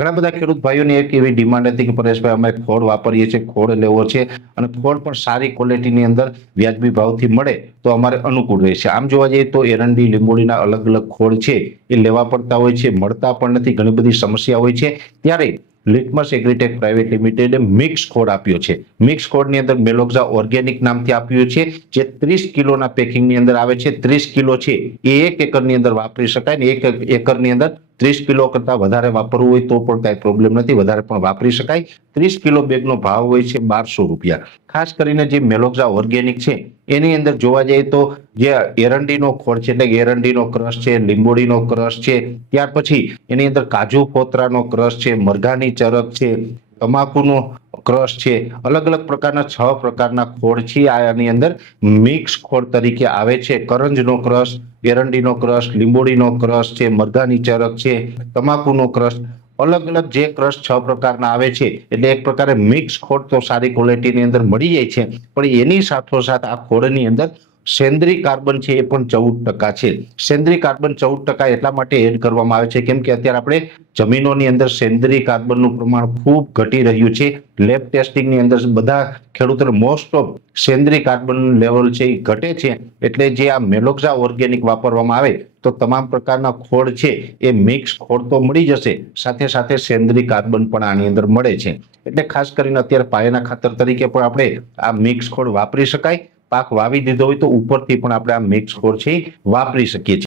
ઘણા બધા ખેડૂત ભાઈઓની એક એવી ડિમાન્ડ હતી કે પરેશભાઈ, અમે ખોળ વાપરીએ છીએ, ખોળ લેવો છે અને ખોળ પણ સારી ક્વોલિટીની અંદર વ્યાજબી ભાવથી મળે તો અમારે અનુકૂળ રહેશે આમ જોવા જઈએ તો એરંડી લીંબોડીના અલગ અલગ ખોળ છે, એ લેવા પડતા હોય છે, મળતા પણ નથી, ઘણી બધી સમસ્યા હોય છે. ત્યારે લિટમસ એગ્રીટેક પ્રાઇવેટ લિમિટેડે મિક્સ ખોળ આપ્યો છે. મિક્સ ખોળની અંદર મેલોક્ઝા ઓર્ગેનિક નામથી આપ્યું છે, જે ત્રીસ કિલોના પેકિંગની અંદર આવે છે. ત્રીસ કિલો છે, એ એક એકરની અંદર વાપરી શકાય ને એક એકરની અંદર ત્રીસ કિલો કરતાં વધારે વાપરવું હોય તો પણ કાંઈ પ્રોબ્લેમ નથી. વધારે પણ વાપરી શકાય. ત્રીસ કિલો બેગનો ભાવ હોય છે બારસો રૂપિયા. ખાસ કરીને જે મેલોક્ઝા ઓર્ગેનિક છે, એની અંદર જોવા જઈએ તો જે એરંડીનો ખોળ છે, એટલે એરંડીનો ક્રશ છે લીંબોડીનો ક્રશ છે, ત્યાર પછી એની અંદર કાજુ ફોતરાનો ક્રશ છે, મરઘાની ચરક છે, તમાકુનો ક્રશ છે. અલગ અલગ પ્રકારના છ પ્રકારના ખોળ છે આની અંદર. મિક્સ ખોળ તરીકે આવે છે. કરંજનો ક્રશ એરંડીનો ક્રશ લીંબોડીનો ક્રશ છે, મરઘાની ચરક છે, તમાકુનો ક્રશ. અલગ અલગ જે ક્રશ છ પ્રકારના આવે છે, એટલે એક પ્રકારે મિક્સ ખોળ તો સારી ક્વોલિટીની અંદર મળી જાય છે. પણ એની સાથોસાથ આ ખોળની અંદર સેન્દ્રી કાર્બન છે એ પણ ચૌદ ટકા છે. સેન્દ્રી કાર્બન ચૌદ ટકા એટલા માટે એડ કરવામાં આવે છે, કેમ કે અત્યારે આપણે જમીનોની અંદર સેન્દ્રી કાર્બનનું પ્રમાણ ખૂબ ઘટી રહ્યું છે. લેબ ટેસ્ટિંગની અંદર બધા ખેડૂતો મોસ્ટ ઓફ સેન્દ્રી કાર્બન લેવલ છે એ ઘટે છે. એટલે જે આ મેલોક્ઝા ઓર્ગેનિક વાપરવામાં આવે, તો તમામ પ્રકારના ખોળ છે એ મિક્સ ખોળ તો મળી જશે. સાથે સાથે સેન્દ્રી કાર્બન પણ આની અંદર મળે છે. એટલે ખાસ કરીને અત્યારે પાયાના ખાતર તરીકે પણ આપણે આ મિક્સ ખોળ વાપરી શકાય. પાક વાવી દીધો હોય તો ઉપરથી પણ આપણે આ મિક્સ ખોળ છે વાપરી શકીએ છીએ.